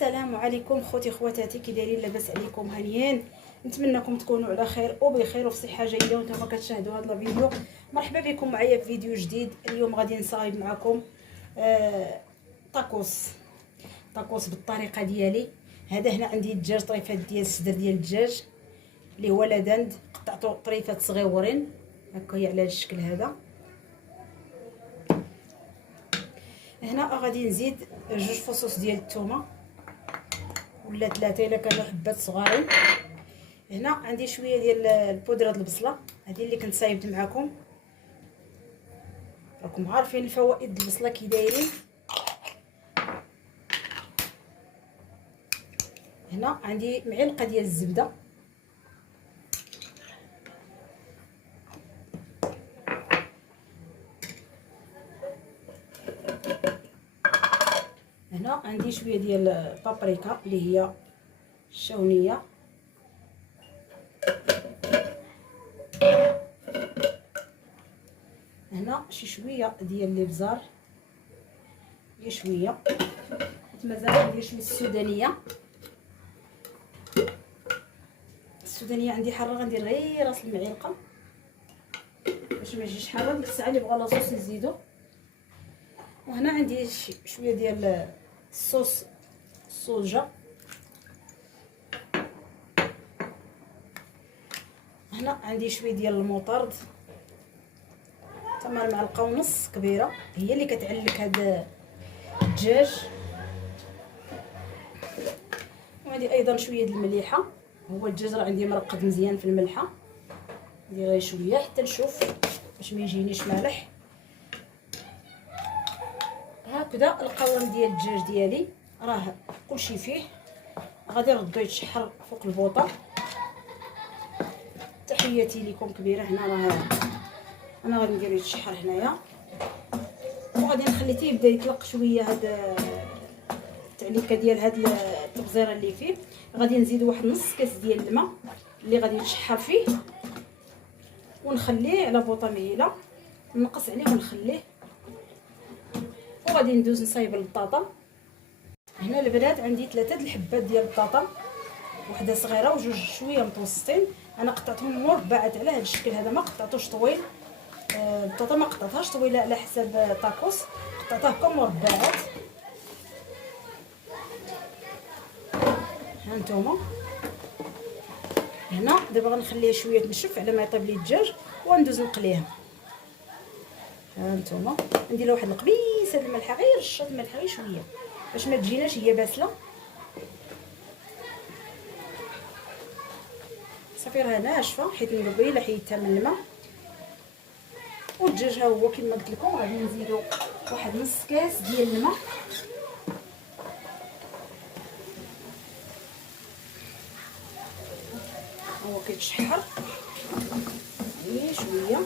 السلام عليكم خوتي خواتاتي، كي دايرين؟ لاباس عليكم؟ هانيين؟ نتمنىكم تكونوا على خير وبخير وفي صحه جيده وانتم كتشاهدوا هذا الفيديو. مرحبا بكم معايا في فيديو جديد. اليوم غادي نصايب معكم طاكوس بالطريقه ديالي. هذا هنا عندي الدجاج، طريفات ديال الصدر ديال الدجاج اللي هو لادند، قطعته طريفات صغيورين هكا هي على هذا الشكل هذا. هنا غادي نزيد 2 فصوص ديال الثومه ولا 3 الا كانوا حبات صغارين. هنا عندي شويه ديال البودره ديال البصله، هذه اللي كنت صايبت معكم. راكم عارفين الفوائد ديال البصله كي دايرين. هنا عندي معلقه ديال الزبده، هنا عندي شويه ديال البابريكا اللي هي الشونيه، هنا شي شويه ديال الابزار، هي شويه مازال عندي شويه السودانيه عندي حاره، غندير غير راس المعلقه باش ما يجيش حاره. ديك الساعه اللي بغا لاصوص نزيدو. وهنا عندي شويه ديال الصوص الصوجا، هنا عندي شويه ديال المطرد تما معلقه ونص كبيره، هي اللي كتعلك هذا الدجاج. وعندي ايضا شويه ديال المليحه، هو الدجاج راه عندي مرقد مزيان في الملحه، ندير غير شويه حتى نشوف باش ما يجينيش مالح. هكذا القوام ديال الدجاج ديالي راه كلشي فيه. غادي نردو يتشحر فوق البوطه. تحياتي لكم كبيره. هنا راه انا غادي نديرو يتشحر هنايا، وغادي نخليه حتى يبدا يطلق شويه. هذا التعليكه ديال هاد التبزيره اللي فيه. غادي نزيد واحد نص كاس ديال الماء اللي غادي يتشحر فيه، ونخليه على بوطه مهيله، نقص عليه ونخليه. وغادي ندوز نصايب البطاطا. هنا البنات عندي 3 الحبات ديال البطاطا، وحده صغيره وجوج شويه متوسطين. انا قطعتهم مربعات على هذا الشكل هذا، ما قطعتوش طويل. البطاطا ما قطعتهاش طويله على حساب طاكوس، قطعتها هكا مربعات. ها نتوما. هنا دابا غنخليها شويه تنشف على ما يطيب لي الدجاج وندوز نقليها. ها نتوما ندير لها واحد القبيصه د الملحه، غير رشه الملح غير شويه باش ما تجيناش هي باسله. صافي راه ناشفه حيت قبيله حيدتها من الماء. والدجاج ها هو كما قلت لكم. غادي نزيدو واحد نص كاس ديال الماء، هو كيتشحر غير شويه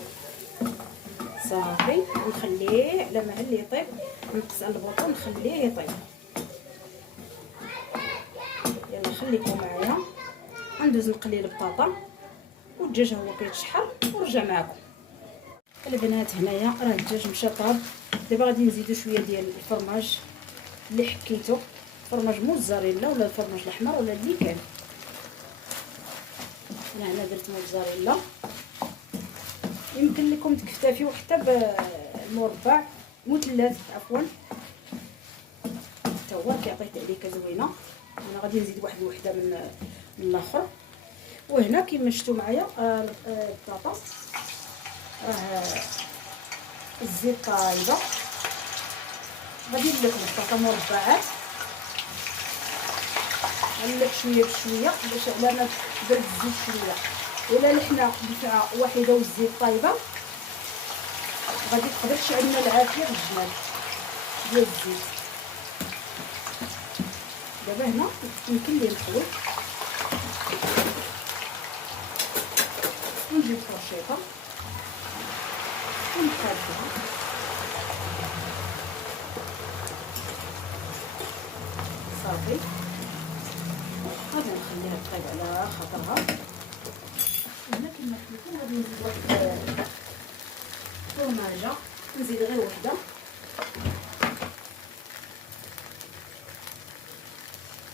صافي. ونخليه على ما اللي يطيب، نقص على البوطه نخليه يطيب. يلا خليكم معايا، غندوز نقلي البطاطا والدجاج هو كيتشحر ونرجع معكم. البنات هنايا راه الدجاج مشى طاب. دابا غادي نزيدو شويه ديال الفرماج اللي حكيتو، فرماج موزاريلا ولا الفرماج الاحمر ولا اللي كان. انا هنا درت موزاريلا، يمكن لكم تكتفيو حتى بالمربع مثلث عفوا، حتى هو كيعطي تعليكه زوينه. انا غادي نزيد واحد الوحده من الاخر. وهنا كما شفتوا معايا البطاطا راه الزيت طايبه. غادي نلف البطاطا مربعات، غنلف شويه بشويه باش على ما تبرد الزيت شويه. الا لحنا دفعه واحده والزيت طايبه غادي تقدر تشعلنا العافيه بالجمال ديال الزيت. دابا هنا يمكن لي نحوي ونجيب فرشيطه ونخرجها. صافي غادي نخليها تطيب على خاطرها. هنا كما قلت لكم غادي نزيد واحد فرماجه، نزيد غير وحده.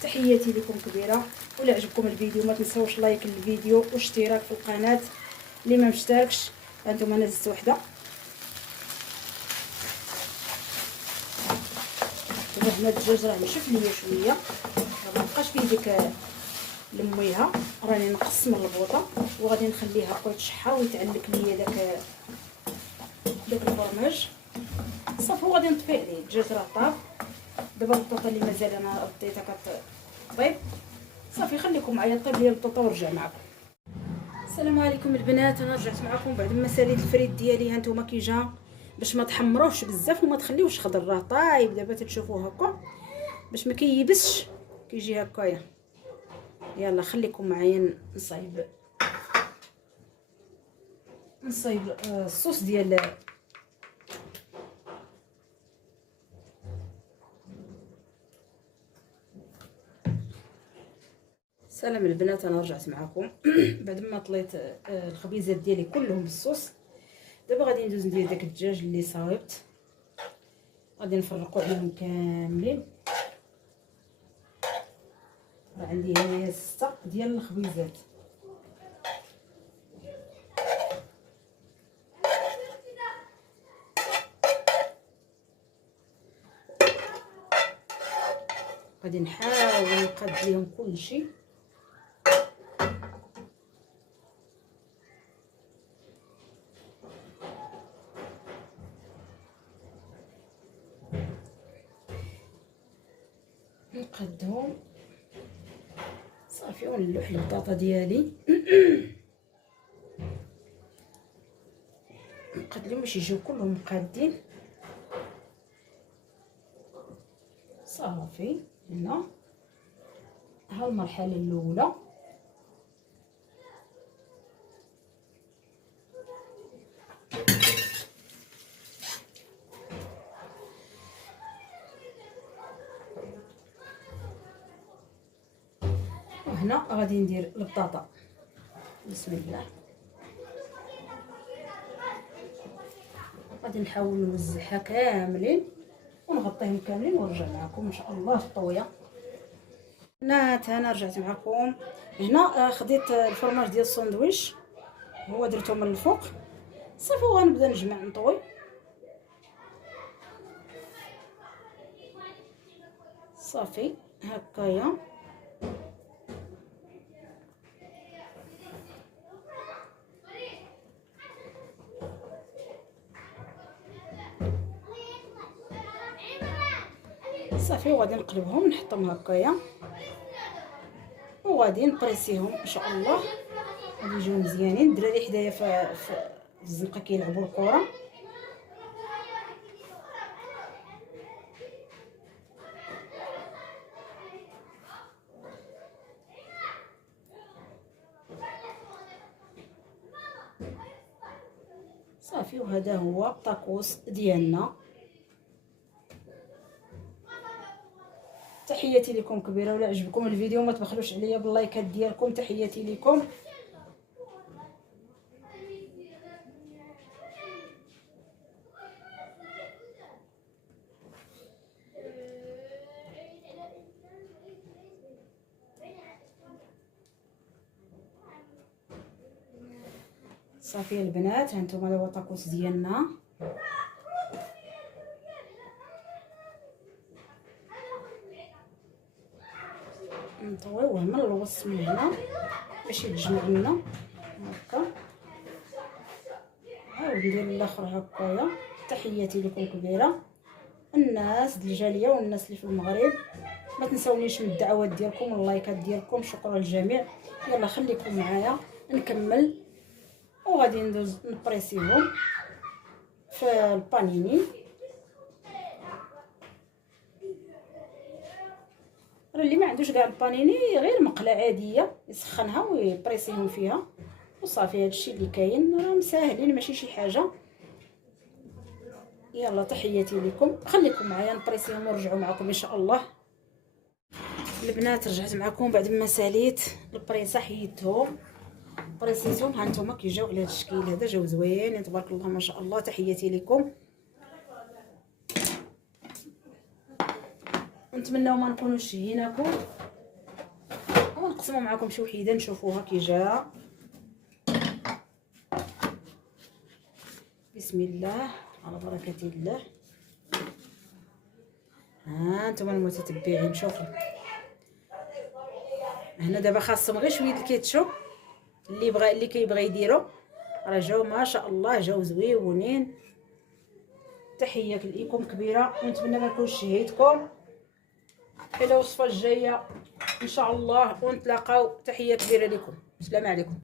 تحياتي لكم كبيره. ولا عجبكم الفيديو ما تنساوش لايك للفيديو واشتراك في القناه اللي ما مشتركش. هانتوما انا زدت وحده. دابا هنا الدجاج راه نشف ليا شويه، ما بقاش فيه ديك لميها، راني نقص من البوطه وغادي نخليها هكا تشحر ويتعلك ليا داك الفرماج. صافي وغادي نطفي عليه. الدجاج راه طاب. دابا البطاطا اللي مازال انا رديتها كطيب. صافي خليكم معايا طيب ليا البطاطا ونرجع معكم. السلام عليكم البنات، انا رجعت معكم بعد ما ساليت الفريت ديالي. هانتوما كي جا باش ما تحمروش بزاف وما تخليوش خضر، راه طايب دابا تتشوفوه هكا باش ما كييبسش كيجي هكايا. يلا خليكم معايا نصايب الصوص ديال سلام البنات. انا رجعت معكم بعد ما طليت الخبيزات ديالي كلهم بالصوص. دابا غادي ندوز ندير داك الدجاج اللي صايبت، غادي نفرقوا عليهم كاملين. راه عندي هنايا 6 ديال الخبيزات. غادي نحاول نقاد ليهم كلشي. نقادهم صافي ونلوح البطاطا ديالي. نقاد لهم باش يجيو كلهم مقادين. صافي هنا ها المرحله الاولى. وهنا غادي ندير البطاطا. بسم الله. غادي نحاول نوزعها كاملين ونغطيهم كاملين ونرجع معكم ان شاء الله في الطويه. انا رجعت معكم. هنا خديت الفرماج ديال الساندويتش هو درته من الفوق. صافي وغنبدا نجمع نطوي. صافي هكايا. صافي وغادي نقلبهم نحطهم هكايا وغادي نبريسيهم ان شاء الله. غادي يجيو مزيانين. الدراري حدايا في الزنقه كيلعبوا الكره. صافي وهذا هو الطاكوس ديالنا. تحياتي لكم كبيره. ولا عجبكم الفيديو ما تبخلوش عليا باللايكات ديالكم. تحياتي لكم. صافي البنات هانتوما هذا هو الطاكوس ديالنا. نطويوه من الوسط من هنا باش يتجمع لنا هكا. عاود ندير الاخر هكايا. تحياتي لكم كبيره الناس د الجاليه والناس اللي في المغرب. ما تنساونيش من الدعوات ديالكم واللايكات ديالكم. شكرا للجميع. يلا خليكم معايا نكمل وغادي ندوز نبريسيهم في البانيني. راه اللي ما عندوش كاع البانيني غير مقله عاديه يسخنها ويبريسيهم فيها وصافي. هادشي اللي كاين راه مساهلين ماشي شي حاجه. يلا تحياتي لكم. خليكم معايا نبريسيهم ونرجعوا معكم ان شاء الله. البنات رجعت معكم بعد ما ساليت البريسه. حيدتهم بريسيتهم. ها نتوما كيجيو على هذا الشكل هذا. جاو زوينين تبارك الله ما شاء الله. تحياتي لكم. نتمنوا ما نكونوش شهيناكم نقسموا معكم شي وحيده نشوفوها كي جا. بسم الله على بركه الله. ها انتم المتتبعين شوفوا هنا دابا خاصهم غير شويه الكيتشوب اللي كيبغي يديرو راه جاو ما شاء الله، جاو زويونين. تحيه ليكم كبيره ونتمنى ما نكونش شهيتكم. الى الوصفه الجايه ان شاء الله ونتلاقاو. تحيه كبيره لكم، السلام عليكم.